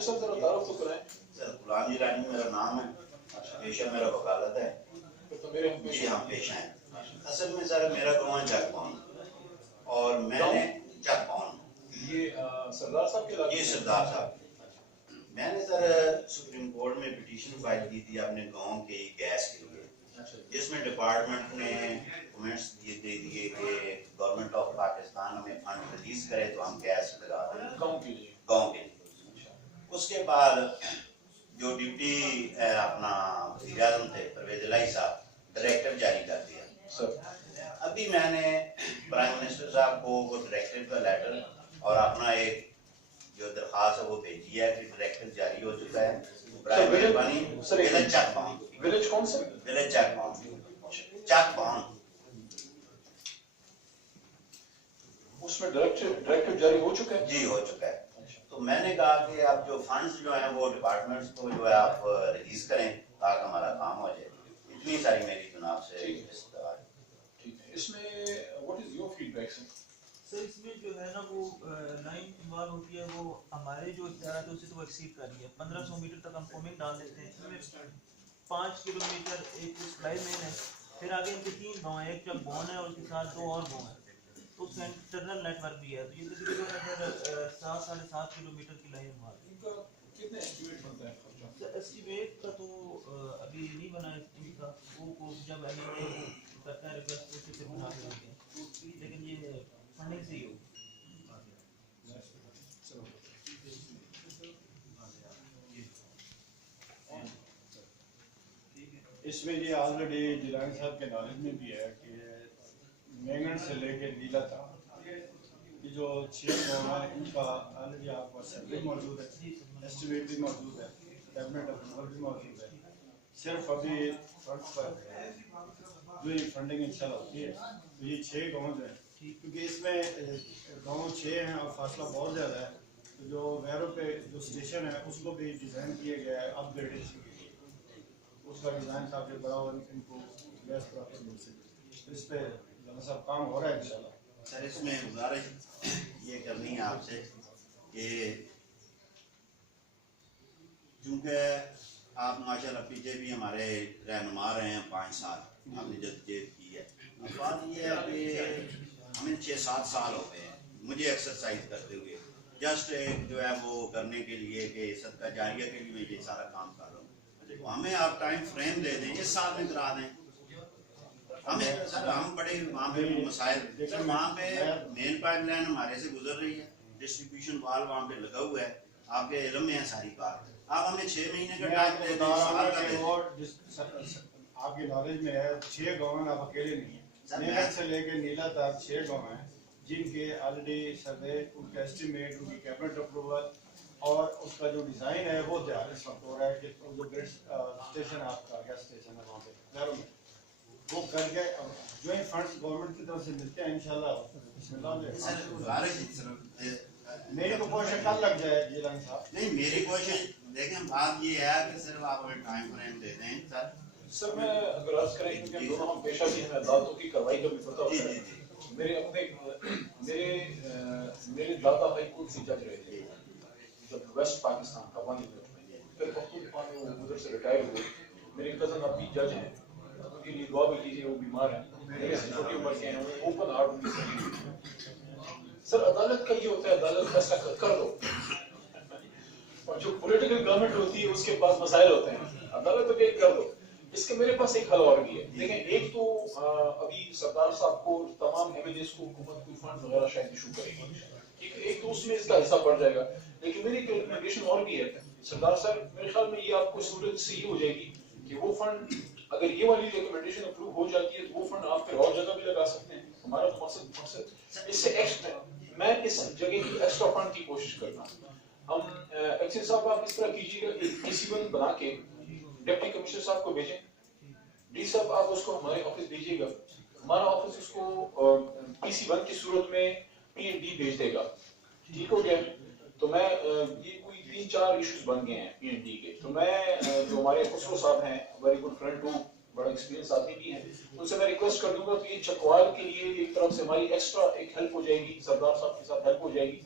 جیلانی صاحب ذرا تعارف تو کرائیں. سر غلام جیلانی میرا نام ہے, پیشہ میرا وکالت ہے. تو میرے ہم جی ہاں پیشہ ہے. اصل میں سر میرا گاؤں چک پاؤن اور میں نے چک پاؤن, یہ سردار صاحب کے علاقے. یہ سردار صاحب, میں نے سر سپریم کورٹ میں پٹیشن فائل کی تھی اپنے گاؤں کے گیس کے لیے, جس میں ڈپارٹمنٹ نے کمنٹس دے دیے کہ گورنمنٹ آف پاکستان ہمیں فنڈ ریلیز کرے تو ہم گیس لگا دیں گاؤں کے لیے. گاؤں کے لیے. اس کے بعد جو ڈپٹی اپنا وزیر اعظم تھے پرویز الہی صاحب, ڈائریکٹر جاری کر دیا سر. ابھی میں نے پرائم منسٹر صاحب کو وہ ڈائریکٹر کا لیٹر اور اپنا ایک جو درخواست ہے وہ بھیجی ہے کہ ڈائریکٹر جاری ہو چکا ہے. برائے مہربانی ولیج چک پاؤن. ولیج کون سا؟ ولیج چک پاؤن. چک پاؤن اس میں ڈائریکٹر جاری ہو چکا ہے. جی ہو چکا ہے. تو میں نے کہا کہ اب جو فنڈز جو ہیں وہ ڈپارٹمنٹس کو جو ہے آپ ریلیز کریں تاکہ ہمارا کام ہو جائے. اتنی ساری میری جناب سے استفاد. ٹھیک ہے. اس میں what is your feedback sir? Sir اس میں جو ہے نا وہ لائن انوالو ہوتی ہے, وہ ہمارے جو اختیارات ہے اسے تو ایکسیڈ کر رہی ہے. 1500 میٹر تک ہم فومنگ ڈال دیتے ہیں. اس میں 5 کلومیٹر ایک سپلائی مین ہے, پھر آگے ان کے 3 گاؤں ہیں, ایک چک بون ہے اور اس کے ساتھ 2 اور گاؤں ہیں. تو اس کا انٹرنل نیٹ ورک بھی ہے. تو یہ تقریباً 7-7.5 کلومیٹر کی لائن انوالو ہے. کتنے ایسٹیمیٹ بنتا ہے خرچہ؟ ایسٹیمیٹ کا تو ابھی نہیں بنا ایسٹیمیٹ کا, وہ جب ایم ایل اے کرتا ہے ریکویسٹ اس سے پھر بنا کے دیتے ہیں, لیکن یہ فنڈنگ سے ہی ہوگی. اس میں یہ آلریڈی جیلانی صاحب کے نالج میں بھی ہے کہ مینگن سے لے کے نیلا تک یہ جو 6 گاؤں ہیں ان کا آلریڈی آپ کا سروے موجود ہے, ایسٹیمیٹ بھی موجود ہے, کیبنٹ اپروول بھی موجود ہے. صرف ابھی فرنٹ پر جو یہ فنڈنگ انشاءاللہ ہوتی ہے تو یہ 6 گاؤں ہیں, کیونکہ اس میں گاؤں 6 ہیں اور فاصلہ بہت زیادہ ہے. تو جو ویرو پہ جو اسٹیشن ہے اس کو بھی ڈیزائن کیا گیا ہے اپ گریڈنگ کے لیے. اس کا ڈیزائن کافی بڑا ہوا ان کو گیس پراپر مل سکے. اس پہ جناب صاحب کام ہو رہا ہے انشاءاللہ. سر اس میں گزارش یہ کرنی ہے آپ سے کہ چونکہ آپ ماشاءاللہ پیچھے بھی ہمارے رہنما رہے ہیں 5 سال, آپ نے جدوجہد کی ہے. اب بات یہ ہے کہ ہمیں 6-7 سال ہو گئے ہیں مجھے ایکسرسائز کرتے ہوئے, جسٹ ایک جو ہے وہ کرنے کے لیے کہ صدقہ جاریہ کے لیے میں یہ سارا کام کر رہا ہوں. ہمیں آپ ٹائم فریم دے دیں, اس سال میں کرا دیں. ہمیں سر ہم بڑے وہاں پہ مسائل, سر وہاں پہ مین پائپ لائن ہمارے سے گزر رہی ہے, ڈسٹریبیوشن وال وہاں پہ لگا ہوا ہے, آپ کے علم میں ہے ساری بات. آپ ہمیں 6 مہینے کا ٹائم دے دیں, سال کا دے دیں. آپ کی نالج میں ہے 6 گاؤں ہیں, آپ اکیلے نہیں ہیں. میگن سے لے کے نیلا تک 6 گاؤں ہیں جن کے آلریڈی سروے, ان کا ایسٹیمیٹ, ان کی کیبنٹ اپروول اور اس کا جو ڈیزائن ہے وہ تیار اس وقت ہو رہا ہے کہ جو گریڈ اسٹیشن آپ کا گیس اسٹیشن ہے وہاں پہ گھروں میں وہ کر کے جو ہی فنڈ گورنمنٹ کی طرف سے ملتے ہیں انشاءاللہ بسم اللہ. میری تو کوشش کل لگ جائے جیلانی صاحب. نہیں میری کوشش دیکھیں, بات یہ ہے کہ صرف آپ ہمیں ٹائم فریم دے دیں. سر میں اگر عرض کریں کہ دونوں ہم پیشہ بھی ہیں, عدالتوں کی کارروائی کا بھی پتہ ہوتا ہے. میرے اپنے میرے دادا ہائی کورٹ سے جج رہے تھے جب ویسٹ پاکستان کا وانی میں, پھر پختونخوا میں وہ ادھر سے ریٹائر ہوئے. میرے کزن اب بھی جج ہیں, ان کے لیے دعا بھی کیجیے, وہ بیمار ہیں, میرے سے چھوٹی عمر کے ہیں, اوپن ہارٹ ان کی سرجری. سر عدالت کا یہ ہوتا ہے عدالت فیصلہ کر دو, اور جو پولیٹیکل گورنمنٹ ہوتی ہے اس کے پاس مسائل ہوتے ہیں, عدالت تو کہ کر دو. اس کے میرے پاس ایک حل اور بھی ہے. دیکھیں ایک تو ابھی سردار صاحب کو تمام ایم ایل ایز کو حکومت کوئی فنڈ وغیرہ شاید ایشو کرے گی, ٹھیک ہے, ایک تو اس میں اس کا حصہ بڑھ جائے گا. لیکن میری ایک ریکمنڈیشن اور بھی ہے سردار صاحب, میرے خیال میں یہ آپ کو سہولت سے یہ ہو جائے گی کہ وہ فنڈ اگر یہ والی ریکمنڈیشن اپروو ہو جاتی ہے تو وہ فنڈ آپ پھر اور جگہ بھی لگا سکتے ہیں. ہمارا تو مقصد اس سے ایکسٹرا, میں اس جگہ کی ایکسٹرا فنڈ کی کوشش کرنا. ہم ایکسن صاحب آپ اس طرح کیجیے گا, ایک پی سی 1 بنا کے ڈپٹی کمشنر صاحب کو بھیجیں, ڈی صاحب آپ اس کو ہمارے آفس بھیجیے گا, ہمارا آفس اس کو پی سی 1 کی صورت میں پی این ڈی بھیج دے گا. ٹھیک ہو گیا. تو میں یہ کوئی 3-4 ایشوز بن گئے ہیں پی این ڈی کے, تو میں جو ہمارے خسرو صاحب ہیں ویری گڈ فرینڈ ٹو, بڑا ایکسپیرینس آدمی بھی ہیں, ان سے میں ریکویسٹ کر دوں گا کہ یہ چکوال کے لیے ایک طرف سے ہماری ایکسٹرا ایک ہیلپ ہو جائے گی, سردار صاحب کے ساتھ ہیلپ ہو جائے گی.